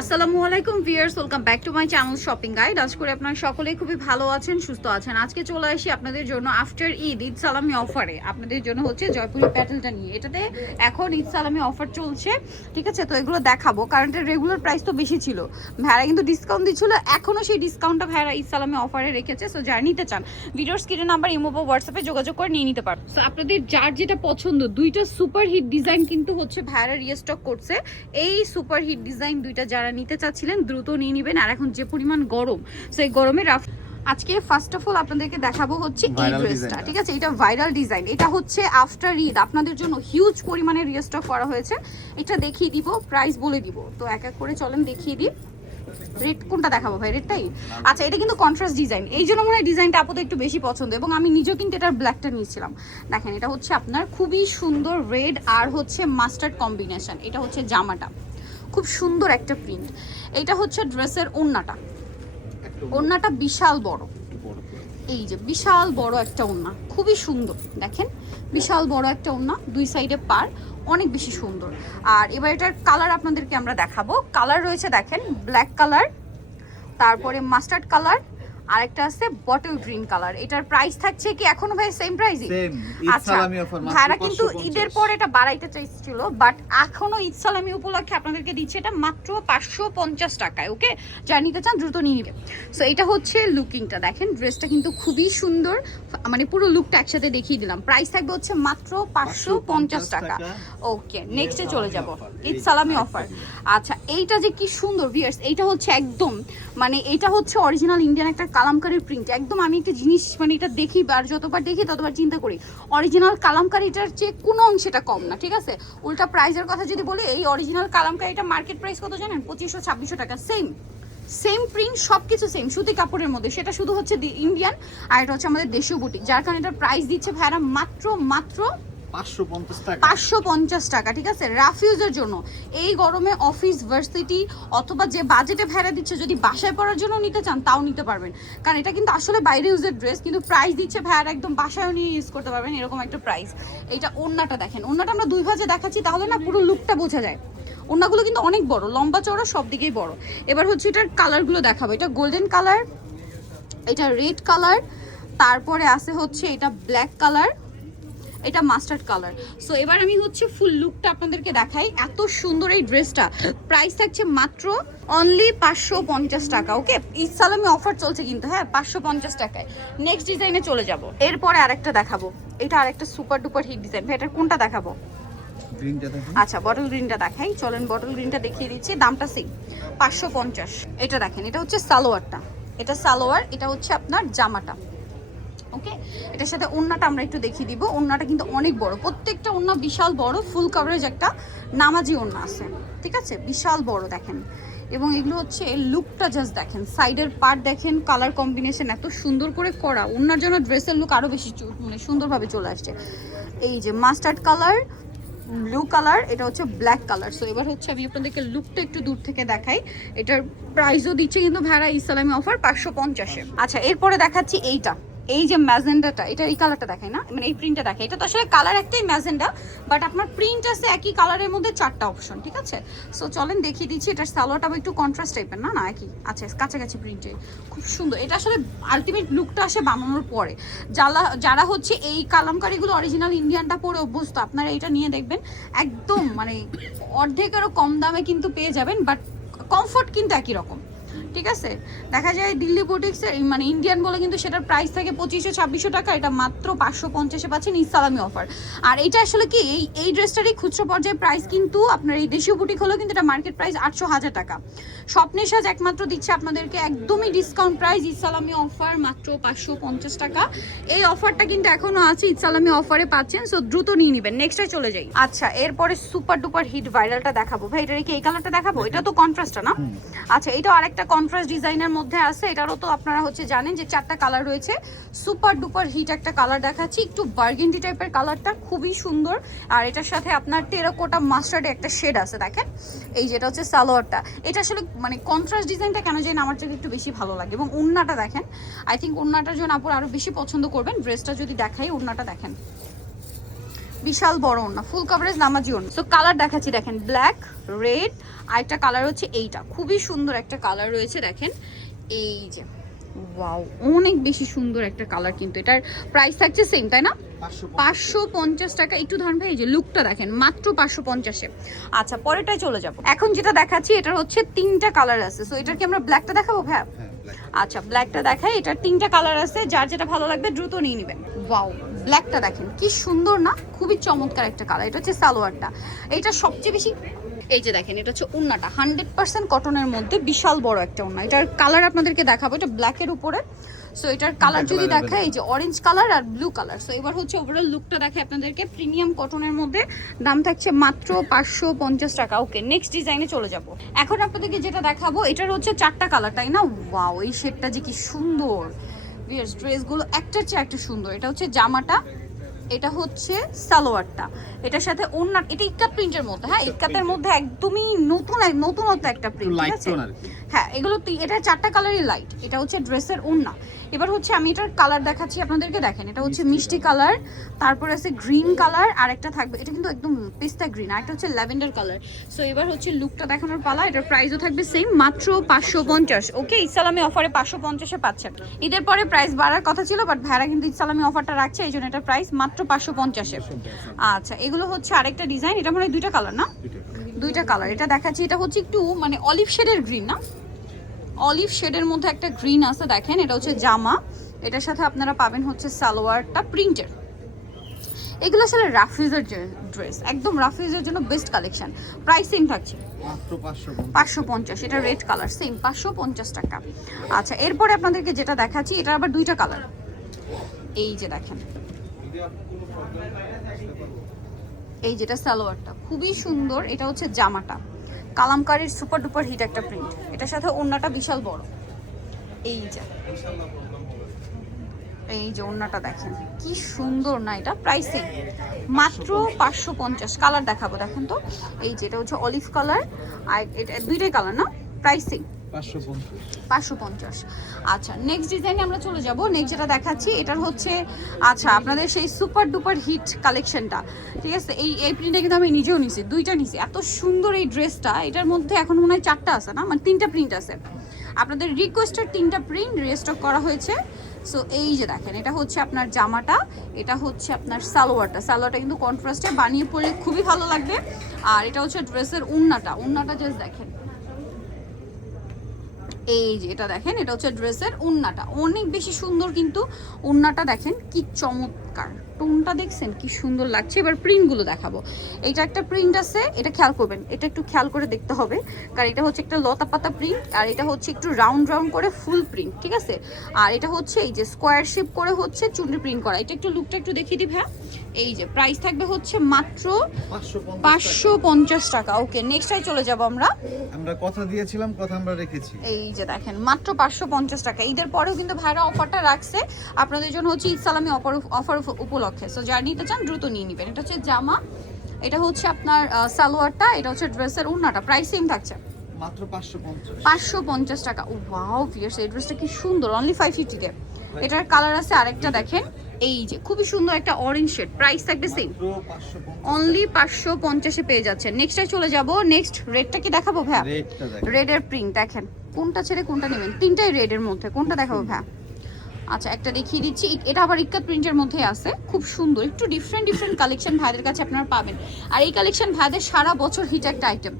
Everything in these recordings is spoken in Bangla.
আসসালামু আলাইকুম viewers, welcome back to my channel shopping guide. আজ করে আপনারা সকলেই খুবই ভালো আছেন, সুস্থ আছেন। আজকে চলে আসি আপনাদের জন্য আফটার ঈদ সালামি অফারে। আপনাদের জন্য হচ্ছে জয়পুরি প্যাটেলটা নিয়ে। এটাতে এখন ঈদ সালামি অফার চলছে, ঠিক আছে? তো এগুলো দেখাবো, কারণ এর রেগুলার প্রাইস তো বেশি ছিল। ভাইরা কিন্তু ডিসকাউন্ট দিচ্ছিল, এখনও সেই ডিসকাউন্টটা ভাইরা ঈদ সালামি অফারে রেখেছে। সো যারা নিতে চান ভিডিওর স্ক্রিনের নাম্বার ইমো বা হোয়াটসঅ্যাপে যোগাযোগ করে নিয়ে নিতে পারবেন। সো আপনাদের যার যেটা পছন্দ, দুইটা সুপার হিট ডিজাইন কিন্তু হচ্ছে ভাইরা রিস্টক করছে। এই সুপার হিট ডিজাইন দুইটা যারা নিতে চাচ্ছিলেন দ্রুত নিয়ে নেবেন। আর এখন যে পরিমাণ গরম, সেই গরমে আজকে ফার্স্ট অফ অল আপনাদেরকে দেখাবো হচ্ছে এই ড্রেসটা, ঠিক আছে? এটা ভাইরাল ডিজাইন, এটা হচ্ছে আফটার ঈদ আপনাদের জন্য হিউজ পরিমাণে রিস্টক করা হয়েছে। এটা দেখিয়ে দিব, প্রাইস বলে দিব। তো এক এক করে চলেন দেখিয়ে দিই। রেড কোনটা দেখাবো ভাই? রেডটাই? আচ্ছা, এটা কিন্তু কন্ট্রাস্ট ডিজাইন, এই জন্য মনে হয় ডিজাইনটা আপাতত একটু বেশি পছন্দ, এবং আমি নিজেও কিন্তু এটার ব্ল্যাকটা নিয়েছিলাম। দেখেন, এটা হচ্ছে আপনার খুবই সুন্দর রেড আর হচ্ছে মাস্টার্ড কম্বিনেশন। এটা হচ্ছে জামাটা, খুব সুন্দর একটা প্রিন্ট। এটা হচ্ছে ড্রেসের ওড়নাটা। ওড়নাটা বিশাল বড়, এই যে বিশাল বড় একটা ওড়না, খুবই সুন্দর। দেখেন, বিশাল বড় একটা ওড়না, দুই সাইডে পার, অনেক বেশি সুন্দর। আর এবার এটার কালার আপনাদেরকে আমরা দেখাবো। কালার রয়েছে দেখেন, ব্ল্যাক কালার, তারপরে মাস্টার্ড কালার, আরেকটা আছে বটল গ্রিন কালার। এটার প্রাইস থাকছে কি এখনো ভাই সেম প্রাইসই? আচ্ছা, ভাইরা কিন্তু ঈদের পর এটা বাড়াইতে চাইছিল, বাট এখনো ঈদ সালামি উপলক্ষে আপনাদেরকে দিচ্ছে এটা মাত্র 550 টাকায়। ওকে, যারা নিতে চান দ্রুত নিয়ে নেবে। সো এটা হচ্ছে লুকিংটা, দেখেন ড্রেসটা কিন্তু খুবই সুন্দর, মানে পুরো লুকটা একসাথে দেখিয়ে দিলাম। প্রাইস থাকবে হচ্ছে মাত্র 550 টাকা। ওকে, নেক্সটে চলে যাব, ঈদ সালামি অফার। আচ্ছা, এইটা যে কি সুন্দর ভিউয়ার্স, এইটা হচ্ছে একদম মানে এটা হচ্ছে অরিজিনাল ইন্ডিয়ান একটা কালামকারীর প্রিন্ট। একদম আমি একটা জিনিস মানে এটা দেখি, আর যতবার দেখি ততবার চিন্তা করি অরিজিনাল কালামকারীটার চেয়ে কোনো অংশেটা কম না, ঠিক আছে? উল্টা প্রাইসের কথা যদি বলি, এই অরিজিনাল কালামকারীটা মার্কেট প্রাইস কত জানেন? 2500-2600 টাকা। সেম প্রিন্ট, সব কিছু সেম, সুতি কাপড়ের মধ্যে। সেটা শুধু হচ্ছে ইন্ডিয়ান, আর এটা হচ্ছে আমাদের দেশীয় বুটিক, যার কারণে এটার প্রাইস দিচ্ছে ভাইরা মাত্র 550 টাকা, ঠিক আছে? রাফ ইউজের জন্য এই গরমে অফিস, ভার্সিটি অথবা যে বাজেটে ভেড়া দিচ্ছে, যদি বাসায় পরার জন্য নিতে চান তাও নিতে পারবেন, কারণ এটা কিন্তু আসলে বাইরে ইউজের ড্রেস, কিন্তু প্রাইস দিচ্ছে ভেড়া একদম বাসায়ও নিয়ে ইউজ করতে পারবেন, এরকম একটা প্রাইস। এইটা ওড়নাটা দেখেন, ওড়নাটা আমরা দুই ভাজে দেখাচ্ছি, তাহলে না পুরো লুকটা বোঝা যায়। ওড়নাগুলো কিন্তু অনেক বড়, লম্বা চওড়া সব দিকেই বড়। এবার হচ্ছে এটার কালারগুলো দেখাবো। এটা গোল্ডেন কালার, এটা রেড কালার, তারপরে আছে হচ্ছে এটা ব্ল্যাক কালার, এটা মাস্টার্ড কালার। সো এবার আমি হচ্ছে ফুল লুকটা আপনাদেরকে দেখাই। এত সুন্দর এই ড্রেসটা, প্রাইস থাকছে মাত্র অনলি 550 টাকা। ওকে, ঈদ সালামি অফার চলছে কিন্তু, হ্যাঁ, 550 টাকায়। নেক্সট ডিজাইনে চলে যাব। এরপরে আরেকটা দেখাবো, এটা আরেকটা সুপার ডুপার হিট ডিজাইন। ভাই, এটার কোনটা দেখাবো? আচ্ছা, বটল গ্রিনটা দেখাই, চলেন বটল গ্রিনটা দেখিয়ে দিচ্ছি। দামটা সেম, 550। এটা দেখেন, এটা হচ্ছে সালোয়ারটা, এটা সালোয়ার, এটা হচ্ছে আপনার জামাটা। ওকে, এটার সাথে ওড়নাটা আমরা একটু দেখিয়ে দিব। ওড়নাটা কিন্তু অনেক বড়, প্রত্যেকটা ওড়না বিশাল বড়, ফুল কভারেজ একটা নামাজি ওড়না আছে, ঠিক আছে? বিশাল বড় দেখেন। এবং এগুলো হচ্ছে লুকটা জাস্ট দেখেন, সাইডের পার্ট দেখেন, কালার কম্বিনেশন এত সুন্দর করে করা, ওড়নার জন্য ড্রেসের লুক আরও বেশি মানে সুন্দরভাবে চলে আসছে। এই যে মাস্টার্ড কালার, ব্লু কালার, এটা হচ্ছে ব্ল্যাক কালার। সো এবার হচ্ছে আমি আপনাদেরকে লুকটা একটু দূর থেকে দেখাই। এটার প্রাইসও দিচ্ছে কিন্তু ভাইরা ইসলামী অফার 550-এ। আচ্ছা, এরপরে দেখাচ্ছি এইটা, এই যে ম্যাজেন্ডাটা, এটা এই কালারটা দেখাই না, মানে এই প্রিন্টটা দেখাই। এটা তো আসলে কালার একটাই ম্যাজেন্ডা, বাট আপনার প্রিন্ট আছে একই কালারের মধ্যে 4টা অপশন, ঠিক আছে? সো চলেন দেখিয়ে দিচ্ছি। এটার সালোয়ারটা একটু কন্ট্রাস্ট টাইপের, না একই, আচ্ছা কাছাকাছি প্রিন্টে, খুব সুন্দর। এটা আসলে আলটিমেট লুকটা আসে বানানোর পরে। যারা হচ্ছে এই কালামকারিগুলো অরিজিনাল ইন্ডিয়ানটা পরে অভ্যস্ত, আপনারা এটা নিয়ে দেখবেন, একদম মানে অর্ধেকেরও কম দামে কিন্তু পেয়ে যাবেন, বাট কমফোর্ট কিন্তু একই রকম, ঠিক আছে? দেখা যায় দিল্লি বুটিক্সের মানে ইন্ডিয়ান বলে কিন্তু সেটার প্রাইস থাকে 2500-2600 টাকা, এটা মাত্র 550-এ পাচ্ছেন ঈদ সালামি অফার। আর এটা আসলে কি এই ড্রেসটারই খুচরো পর্যায়ে প্রাইস কিন্তু আপনার এই দেশীয় বুটিক হলেও কিন্তু এটা মার্কেট প্রাইস 800-1000 টাকা। স্বপ্নের সাজ একমাত্র দিচ্ছে আপনাদেরকে একদমই ডিসকাউন্ট প্রাইস, ঈদ সালামি অফার মাত্র 550 টাকা। এই অফারটা কিন্তু এখনো আছে, ঈদ সালামি অফারে পাচ্ছেন, সো দ্রুত নিয়ে নেবেন। নেক্সটে চলে যাই। আচ্ছা, এরপরে সুপার ডুপার হিট ভাইরালটা দেখাবো। ভাই, এটার কি এই কালারটা দেখাবো? এটা তো কন্ট্রাস্টটা না? আচ্ছা, এটাও আরেকটা কন্ট্রাস্ট ডিজাইনের মধ্যে আছে। এটারও তো আপনারা হচ্ছে জানেন যে 4টা কালার রয়েছে। সুপার ডুপার হিট একটা কালার দেখাচ্ছি, একটু বার্গেন্ডি টাইপের কালারটা, খুবই সুন্দর। আর এটার সাথে আপনার টেরাকোটা মাস্টার্ডে একটা শেড আছে, দেখেন। এই যেটা হচ্ছে সালোয়ারটা, এটা আসলে মানে কন্ট্রাস্ট ডিজাইনটা কেন জানি আমার থেকে একটু বেশি ভালো লাগে। এবং ওড়নাটা দেখেন, আই থিঙ্ক ওড়নাটার জন্য আপুর আরো বেশি পছন্দ করবেন। ড্রেসটা যদি দেখাই, ওড়নাটা দেখেন, বিশাল বড় ওড়না, ফুল কভারেজ নামাজি ওড়না। সো কালার দেখাচ্ছি, দেখেন ব্ল্যাক, রেড, আর একটা কালার হচ্ছে এইটা, খুবই সুন্দর একটা কালার রয়েছে দেখেন এই যে, ওয়াও অনেক বেশি সুন্দর একটা কালার। কিন্তু এটার প্রাইস থাকছে সেম তাই না, 550 টাকা। একটু ধরেন ভাই, এই যে লুকটা দেখেন মাত্র 550-এ। আচ্ছা পরেরটায় চলে যাব। এখন যেটা দেখাচ্ছি এটার হচ্ছে 3টা কালার আছে। সো এটার কি আমরা ব্ল্যাকটা দেখাবো ভাই? আচ্ছা ব্ল্যাকটা দেখাই, এটার 3টা কালার আছে, যার যেটা ভালো লাগবে দ্রুত নিয়ে নেবেন। ওয়াও ব্ল্যাকটা দেখেন কি সুন্দর না, খুবই চমৎকার একটা কালার। এটা হচ্ছে সালোয়ারটা, এটা সবচেয়ে বেশি, এই যে দেখেন এটা হচ্ছে ওড়নাটা 100% কটনের মধ্যে, বিশাল বড় একটা ওড়না। এটার কালার আপনাদেরকে দেখাবো, এটা ব্ল্যাকের উপরে। সো এটার কালার যদি দেখায়, এই যে অরেঞ্জ কালার আর ব্লু কালার। সো এবার হচ্ছে ওভারঅল লুকটা দেখে আপনাদেরকে, প্রিমিয়াম কটনের মধ্যে, দাম থাকছে মাত্র 550 টাকা। ওকে নেক্সট ডিজাইনে চলে যাব। এখন আপনাদেরকে যেটা দেখাবো এটার হচ্ছে 4টা কালার তাই না? ওয়াও এই শেডটা যে কি সুন্দর, ভিউয়ার্স ড্রেসগুলো একটার চেয়ে একটা সুন্দর। এটা হচ্ছে জামাটা, এটা হচ্ছে সালোয়ারটা, এটার সাথে ওড়না, এটা ইক্কাত প্রিন্টের মধ্যে, হ্যাঁ ইক্কাতের মধ্যে একদমই নতুনত্ব একটা প্রিন্ট, ঠিক আছে? হ্যাঁ এগুলো এটা 4টা কালারই লাইট। এটা হচ্ছে ড্রেসের ওড়না। এবার হচ্ছে আমি এটার কালার দেখাচ্ছি আপনাদেরকে, দেখেন এটা হচ্ছে মিষ্টি কালার, তারপর আছে গ্রিন কালার, আর একটা থাকবে এটা কিন্তু একদম পেস্তা গ্রিন, আর একটা হচ্ছে ল্যাভেন্ডার কালার। সো এবার হচ্ছে লুকটা দেখানোর পালা। এটার প্রাইসও থাকবে সেম, মাত্র 550। ওকে ইসলামি অফারে 550-এ পাচ্ছেন। ঈদের পরে প্রাইস বাড়ার কথা ছিল, বাট ভাইরা কিন্তু ইসলামি অফারটা রাখছে, এই জন্য এটার প্রাইস মাত্র 550-এ। আচ্ছা এগুলো হচ্ছে আরেকটা ডিজাইন, এটা মানে 2টা কালার না, 2টা কালার। এটা দেখাচ্ছি, এটা হচ্ছে একটু মানে অলিভ শেডের গ্রিন না, অলিভ শেডের মধ্যে একটা গ্রিন আছে দেখেন। এটা হচ্ছে জামা, এটার সাথে আপনারা পাবেন হচ্ছে সালোয়ারটা প্রিন্টের। এগুলো আসলে রাফিজের ড্রেস, একদম রাফিজের জন্য বেস্ট কালেকশন। প্রাইস সেম থাকছে মাত্র 550। এটা রেড কালার, সেম 550 টাকা। আচ্ছা এরপরে আপনাদেরকে যেটা দেখাচ্ছি, এটা আবার 2টা কালার, এই যে দেখেন, এই যেটা সালোয়ারটা খুবই সুন্দর। এটা হচ্ছে জামাটা, কালামকারীর সুপার ডুপার হিট একটা প্রিন্ট, এটার সাথে ওড়নাটা বিশাল বড়, এই যে, এই যে ওড়নাটা দেখেন কি সুন্দর না। এটা প্রাইসিং মাত্র 550। কালার দেখাবো দেখেন তো, এই যে এটা হচ্ছে অলিভ কালার, আর এটা 2টাই কালার না, প্রাইসিং 550। আচ্ছা নেক্সট ডিজাইনে আমরা চলে যাব। নেক্সট যেটা দেখাচ্ছি এটার হচ্ছে, আচ্ছা আপনাদের সেই সুপার ডুপার হিট কালেকশনটা, ঠিক আছে? এই প্রিন্টটা কিন্তু আমি নিজেও নিছি, 2টা নিছি। এত সুন্দর এই ড্রেসটা, এটার মধ্যে এখন মনে হয় 4টা আছে না, মানে 3টা প্রিন্ট আছে। আপনাদের রিকোয়েস্টের 3টা প্রিন্ট রিস্টক করা হয়েছে। সো এই যে দেখেন, এটা হচ্ছে আপনার জামাটা, এটা হচ্ছে আপনার সালোয়ারটা কিন্তু কন্ট্রাস্টে, বানিয়ে পরলে খুবই ভালো লাগবে। আর এটা হচ্ছে ড্রেসের ওড়নাটা জাস্ট দেখেন, এই যে এটা দেখেন, এটা হচ্ছে ড্রেসের ওড়নাটা, অনেক বেশি সুন্দর। কিন্তু ওড়নাটা দেখেন কি চমৎকার, টোনটা দেখছেন কি সুন্দর লাগছে। এবার প্রিন্টগুলো দেখাবো। এটা একটা প্রিন্ট আছে, এটা খেয়াল করবেন, এটা একটু খেয়াল করে দেখতে হবে, কারণ এটা হচ্ছে একটা লতা পাতা প্রিন্ট, আর এটা হচ্ছে একটু রাউন্ড করে ফুল প্রিন্ট, ঠিক আছে? আর এটা হচ্ছে এই যে স্কোয়ার শেপ করে হচ্ছে চুনরি প্রিন্ট করা। এটা একটু লুকটা একটু দেখিয়ে দিই হ্যাঁ। এই যে প্রাইস থাকবে হচ্ছে মাত্র 550 টাকা। ওকে নেক্সটটাই চলে যাব আমরা কথা দিয়েছিলাম, কথা আমরা রেখেছি। এই যে দেখেন মাত্র 550 টাকা। ঈদের পরেও কিন্তু ভাইরা অফারটা রাখছে আপনাদের জন্য, হচ্ছে ঈদ সালামি অফার উপলক্ষে। সো যারা নিতে চান দ্রুত নিয়ে নেবেন। এটা হচ্ছে জামা, এটা হচ্ছে আপনার সালোয়ারটা, এটা হচ্ছে ড্রেসের ওড়নাটা। প্রাইস সেম থাকছে মাত্র 550 টাকা। ওয়াও ভিউয়ার্স এই ড্রেসটা কি সুন্দর, অনলি 550 তে। এটার কালার আছে আরেকটা দেখেন, এই যে খুবই সুন্দর একটা অরেঞ্জ শেড। প্রাইস থাকবে সেম, অনলি 550 এ পেয়ে যাচ্ছেন। নেক্সটটাই চলে যাব। নেক্সট রেডটা কি দেখাবো ভাইয়া? রেডের প্রিন্ট দেখেন, কোনটা ছেড়ে কোনটা নেবেন? 3টাই রেডের মধ্যে, কোনটা দেখাবো ভাইয়া? আচ্ছা একটা দেখিয়ে দিচ্ছি, এটা আবার ইক্কাত প্রিন্টের মধ্যে আছে, খুব সুন্দর। একটু ডিফারেন্ট কালেকশন ভাইদের কাছে আপনারা পাবেন। আর এই কালেকশন ভাইদের সারা বছর হিট একটা আইটেম,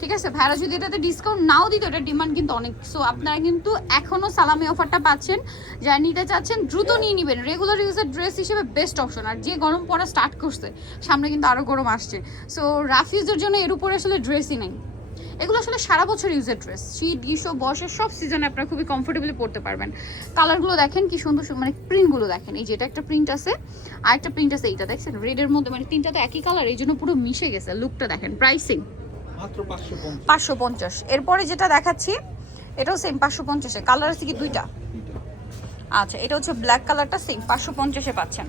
ঠিক আছে? ভাইরা যদি এটাতে ডিসকাউন্ট নাও দিত, এটা ডিমান্ড কিন্তু অনেক। সো আপনারা কিন্তু এখনো সালামি অফারটা পাচ্ছেন, যারা নিতে চাচ্ছেন দ্রুত নিয়ে নেবেন। রেগুলার ইউজের ড্রেস হিসেবে বেস্ট অপশন। আর যে গরম পড়া স্টার্ট করছে, সামনে কিন্তু আরো গরম আসছে, সো রাফ ইউজের জন্য এর উপরে আসলে ড্রেসই নেই। এগুলো আসলে সারা বছর ইউজের ড্রেস, শীত গ্রীষ্ম বর্ষার সব সিজনে আপনারা খুবই কমফোর্টেবলি পড়তে পারবেন। কালারগুলো দেখেন কি সুন্দর, মানে প্রিন্টগুলো দেখেন, এই যে এটা একটা প্রিন্ট আছে, আর একটা প্রিন্ট আছে এইটা দেখছেন রেডের মধ্যে, মানে 3টা তো একই কালার, এই জন্য পুরো মিশে গেছে। লুকটা দেখেন, প্রাইসিং মাত্র 550। এরপরে যেটা দেখাচ্ছি এটাও সেম 550 এ। কালার আছে কি 2টা? আচ্ছা এটা হচ্ছে ব্ল্যাক কালারটা, সেম 550 এ পাচ্ছেন।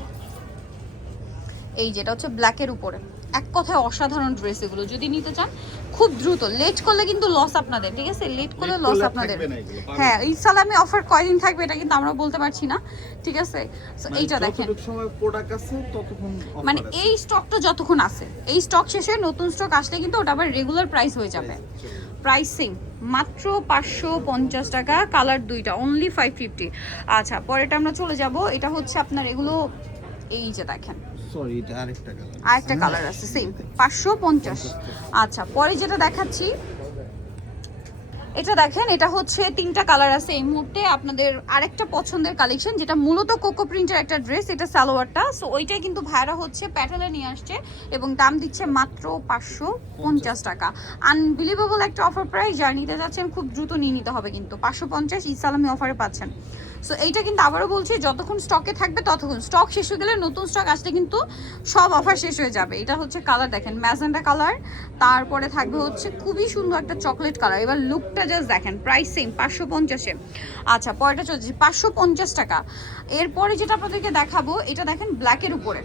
এই যেটা হচ্ছে ব্ল্যাকের উপরে, এক কথায় অসাধারণ ড্রেস এগুলো, যদি নিতে চান খুব দ্রুত, লেট করলে কিন্তু লস আপনাদের, ঠিক আছে? লেট করলে লস আপনাদের। হ্যাঁ, ঈদ সালামি অফার কয়দিন থাকবে এটা কিন্তু আমরা বলতে পারছি না, ঠিক আছে? সো এইটা দেখেন, যতটুকু সময় প্রোডাক্ট আছে ততক্ষণ offer মানে আছে। এই স্টকটা যতক্ষণ আছে, এই স্টক শেষে নতুন স্টক আসলে কিন্তু ওটা আবার রেগুলার প্রাইস হয়ে যাবে। প্রাইসিং মাত্র 550 টাকা, কালার দুইটা, অনলি 550। আচ্ছা, পরেটা আমরা চলে যাব, এটা হচ্ছে আপনার এগুলো, এই যে দেখেন সরি, এটা আরেকটা কালার। আরেকটা কালার আছে সেম 550। আচ্ছা, পরে যেটা দেখাচ্ছি এটা দেখেন, এটা হচ্ছে তিনটা কালার আছে এই মুহূর্তে। আপনাদের আরেকটা পছন্দের কালেকশন, যেটা মূলত কোকো প্রিন্টের একটা ড্রেস, এটা সালোয়ারটা। সো ওইটাই কিন্তু ভাইরা হচ্ছে প্যাটেলে নিয়ে আসছে এবং দাম দিচ্ছে মাত্র 550 টাকা। আনবিলিভেবল একটা অফার প্রাইস, যারা নিতে যাচ্ছেন খুব দ্রুত নিয়ে নিতে হবে কিন্তু। 550 ঈদ সালামি অফারে পাচ্ছেন। সো এইটা কিন্তু আবারও বলছি, যতক্ষণ স্টকে থাকবে ততক্ষণ, স্টক শেষ হয়ে গেলে নতুন স্টক আসলে কিন্তু সব অফার শেষ হয়ে যাবে। এটা হচ্ছে কালার দেখেন, ম্যাজেন্টা কালার, তারপরে থাকবে হচ্ছে খুবই সুন্দর একটা চকলেট কালার। এবার লুকটা জাস্ট দেখেন, প্রাইস সেম 550-এ। আচ্ছা, পরেরটা চলছে 550 টাকা। এরপরে যেটা আপনাদেরকে দেখাবো, এটা দেখেন ব্ল্যাকের উপরে,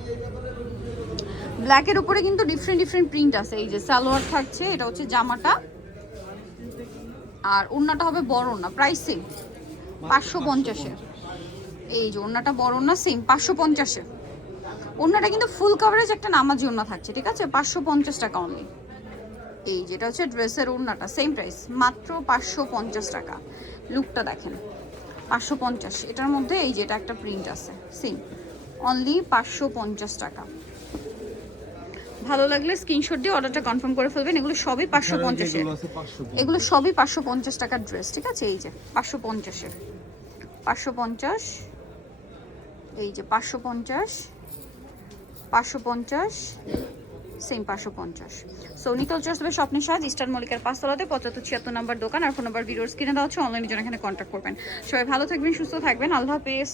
ব্ল্যাকের উপরে কিন্তু ডিফারেন্ট ডিফারেন্ট প্রিন্ট আছে। এই যে সালোয়ার থাকছে, এটা হচ্ছে জামাটা, আর ওড়নাটা হবে বড় ওড়না, প্রাইস সেম 550-এ। এই যে ওড়নাটা বড় ওড়না, সেম 550-এ। ওড়নাটা কিন্তু ফুল কভারেজ একটা নামাজি ওড়না থাকছে, ঠিক আছে? 550 টাকা অনলি। এই যেটা হচ্ছে ড্রেসের ওড়নাটা, সেম প্রাইস মাত্র 550 টাকা। লুকটা দেখেন 550, এটার মধ্যে এই যে এটা একটা প্রিন্ট আছে, সেম অনলি 550 টাকা। ভালো লাগলে স্ক্রিনশট দিয়ে অর্ডারটা কনফার্ম করে ফেলবেন। এগুলো সবই 550-এ, যেগুলো আছে 550 এগুলো সবই 550 টাকার ড্রেস, ঠিক আছে? এই যে 550-এ, 550, এই যে 550, 550, সেম 550। সো নিতল চয়েস হবে স্বপ্নের সাজ, ইস্টার্ন মল্লিকার 5 তলাতে 7576 নাম্বার দোকান। আর ফোন নাম্বার ভিডিওস কিনে দেওয়া হচ্ছে, অনলাইনে জন্য এখানে কন্ট্যাক্ট করবেন। সবাই ভালো থাকবেন, সুস্থ থাকবেন, আল্লাহ হাফেজ।